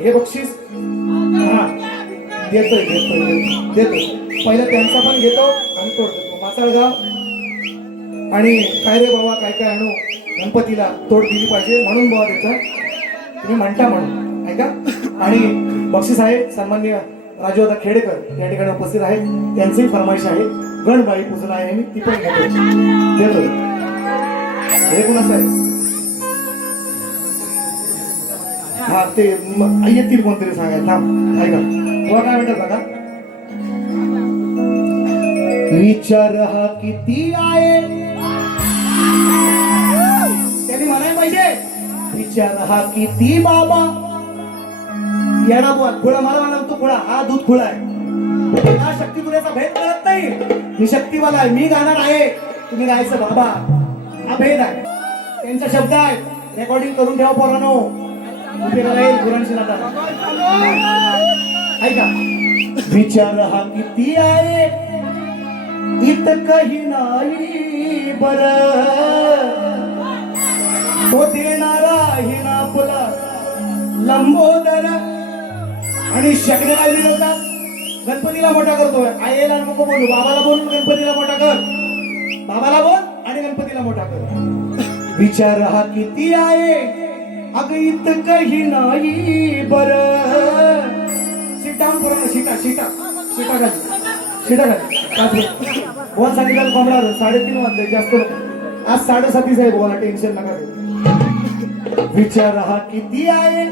हे बक्षीस. हा. देतोय देतोय देतोय. पहिला त्यांचा पण घेतो आणि तोड देतो. मासाळगाव. आणि काय रे बाबा काय काय आणू? गणपतीला तोड दिली पाहिजे म्हणून बाबा देतोय. तुम्ही म्हणता म्हणून ऐका? आणि बक्षीस आहे सन्मान्य राजूदा खेडेकर या ठिकाणी उपस्थित आहेत. त्यांचीही फरमाईश आहे. गणबाई पूजन आहे मी ती पण घेतो देतोय. हे कुणाचं आहे? हा ते येतील कोणतरी सांगायला. थांब ऐका. तुला काय भेटत बघा विचार हा किती आहे? त्यांनी म्हणायला पाहिजे. विचार हा किती बाबा? येडा बुवा खुळा मला म्हणा तू खुळा हा दूध खुळा आहे. हा शक्ती तुझ्याचा भेद करत नाही. मी शक्तीवाला आहे मी गाणार आहे. तुम्ही गायचं बाबा. हा भेद आहे. त्यांचा शब्द आहे. रेकॉर्डिंग करून ठेवा पोरानो. उपयोगाला राहील गुरांशी ऐका. विचार हा किती आहे? इतकही नाही बर. तो देणारा हिरा आपला लंबोदर आणि शकणारा काय विरोधात गणपतीला मोठा करतोय. आईला नको बोलू. बाबाला बोल गणपतीला मोठा कर. बाबाला बोल आणि गणपतीला मोठा कर. विचार हा किती आहे? अग इतकही नाही बर. सीटा पुरा सीटा सीटा सीटा सीटा खाली वन सांगितलं कोंबडा साडेतीन वाजले जास्त आज साडेसाती आहे बोला हो, टेन्शन नका विचार हा किती आहे.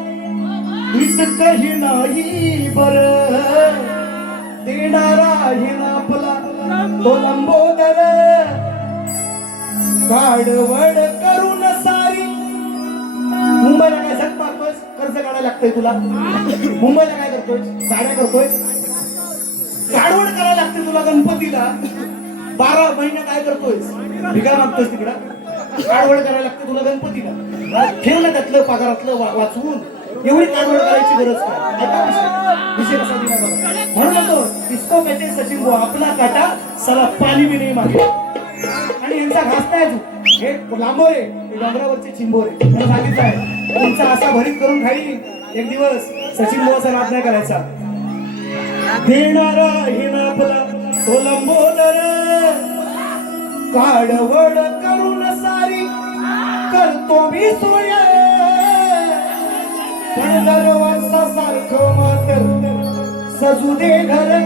इतकही नाही बर. देणारा आहे ना आपला तो लंबोदर. काडवड करून मुंबईला मारतोय कर्ज काढायला लागतंय तुला? मुंबईला काय करतोय गाड्या करतोय गाडवड करायला लागते तुला गणपतीला? बारा महिने काय करतोय भिगा मागतोय तिकडं? गाडवड करायला लागते तुला गणपतीला? ठेव ना त्यातलं पगारातलं वा- वाचवून. एवढी काढवड करायची गरज काय? विषय कसा दिला म्हणून तो इसको कहते सचिन भाऊ आपला काटा सला पाणी बी नाही मागे आणि यांचा घास नाही हे लांबोरे हे डोंगरावरचे चिंबोरे. त्यांना सांगितलं आहे. तुमचा असा भरीत करून खाई. एक दिवस सचिन बुवाचा नाद नाही करायचा. देणारा हिना तो लंबोदर काडवड करून सारी करतो मी सोय. पण दरवाजा सारखं मात्र सजू दे घर.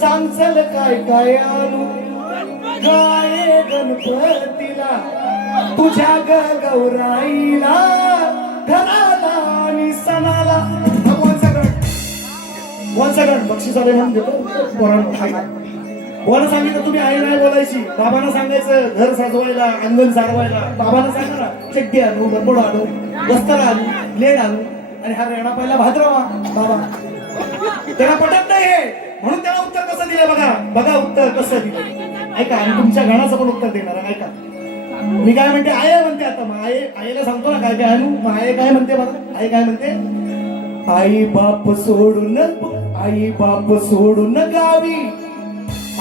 सांगचल काय काय आणू? गाये गणपतीला तुझ्या ग गौराईला घराला आणि सणाला. One second. बक्षीस आले म्हणून देतो. पोरांनो सांगितलं तुम्ही आई नाही बोलायची. बाबांना सांगायचं घर साजवायला अंगण सारवायला बाबांना सांगा ना चट्टी आणू गरबड आणू वस्त्र आणू लेड आणू आणि हा रेणा पहिला भाद्रवा. बाबा. त्याला पटत नाही हे म्हणून त्याला उत्तर कसं दिलं बघा. बघा उत्तर कसं दिलं. ऐका आणि तुमच्या घराचं पण उत्तर देणार ऐका मी काय म्हणते आय म्हणते आता मग आई आईला सांगतो ना काय काय आणू? मग काय म्हणते बघा? आई काय म्हणते? आई बाप सोडून आई बाप सोडून गावी.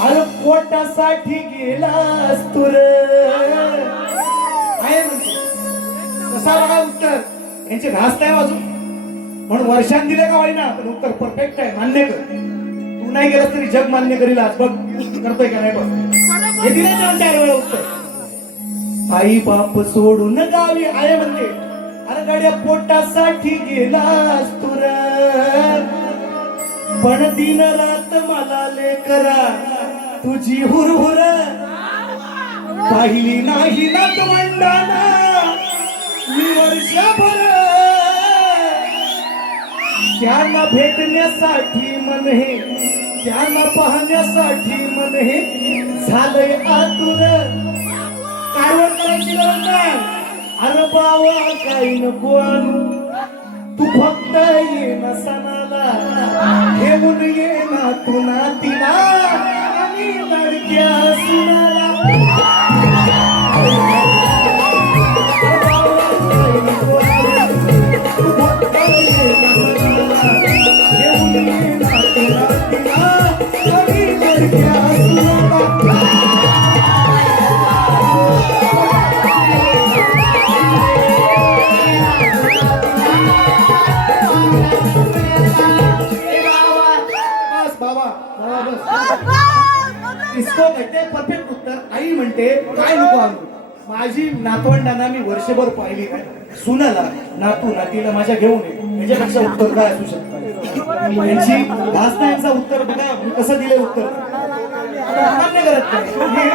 अरे पोटासाठी गेलास तुर आहे म्हणते. कसा बघा उत्तर. यांचे घास नाही वाजून. म्हणून वर्षान दिले का वाईना? पण उत्तर परफेक्ट आहे मान्य कर. तू नाही गेलास तरी जग मान्य करील आज. बघ करतोय का नाही बघ. हे दिले दोन चार वेळा उत्तर आई बाप सोडून गावी आले म्हणते अरे गाड्या पोटासाठी गेलास तुर पण दिन रात मला लेकरा तुझी हुरहुर. पाहिली नाही ना तू मंडाना मी वर्षभर त्यांना भेटण्यासाठी मन हे त्यांना पाहण्यासाठी मन हे झालंय आतुर. काय करायची गरज नाही? अरे बावा काही नको आणू. तू फक्त ये ना सणाला. इसको म्हणते परफेक्ट उत्तर. आई म्हणते काय नको आणू? माझी नातवंडांना मी वर्षभर पाहिली काय सुनाला नातू नातीला माझ्या घेऊन ये. याच्यापेक्षा उत्तर काय असू शकतं? यांची भासना यांचं उत्तर बघा. कसं दिले उत्तर? मान्य करत नाही.